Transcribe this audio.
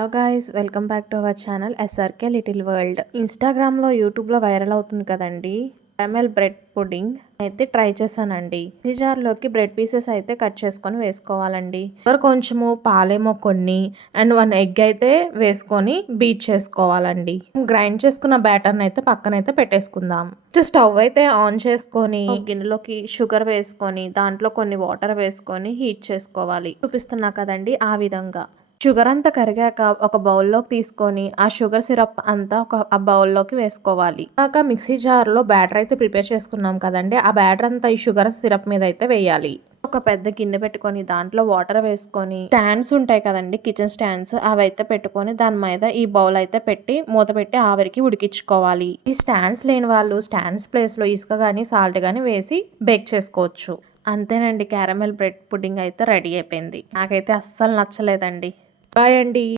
Hello guys, welcome back to our channel SRK little world. ఇన్స్టాగ్రామ్లో యూట్యూబ్లో viral అవుతుంది కదండి క్యారమెల్ బ్రెడ్ పుడ్డింగ్ అయితే ట్రై చేశానండి. ఈ జార్లోకి బ్రెడ్ పీసెస్ అయితే కట్ చేసుకొని వేసుకోవాలండి. కొంచెము పాలేమో కొన్ని అండ్ 1 ఎగ్ అయితే వేసుకొని బీట్ చేసుకోవాలండి. గ్రైండ్ చేసుకున్న బ్యాటర్ని అయితే పక్కనైతే పెట్టేసుకుందాం. స్టవ్ అయితే ఆన్ చేసుకొని గిన్నెలోకి షుగర్ వేసుకొని దాంట్లో కొన్ని వాటర్ వేసుకొని హీట్ చేసుకోవాలి. చూపిస్తున్నా కదండి ఆ విధంగా. షుగర్ అంతా కరిగాక ఒక బౌల్లోకి తీసుకొని ఆ షుగర్ సిరప్ అంతా ఆ బౌల్లోకి వేసుకోవాలి. ఇంకా మిక్సీ జార్లో బ్యాటర్ అయితే ప్రిపేర్ చేసుకున్నాం కదండి, ఆ బ్యాటర్ అంతా ఈ షుగర్ సిరప్ మీద అయితే వేయాలి. ఒక పెద్ద గిన్నె పెట్టుకొని దాంట్లో వాటర్ వేసుకొని స్టాండ్స్ ఉంటాయి కదండి, కిచెన్ స్టాండ్స్, అవి అయితే పెట్టుకొని దాని మీద ఈ బౌల్ అయితే పెట్టి మూత పెట్టి ఆవిరికి ఉడికించుకోవాలి. ఈ స్టాండ్స్ లేని వాళ్ళు స్టాండ్స్ ప్లేస్ లో ఇసుక గానీ సాల్ట్ గానీ వేసి బేక్ చేసుకోవచ్చు. అంతేనండి, క్యారమెల్ బ్రెడ్ పుడ్డింగ్ అయితే రెడీ అయిపోయింది. నాకైతే అస్సలు నచ్చలేదండి. బాయ్ అండి.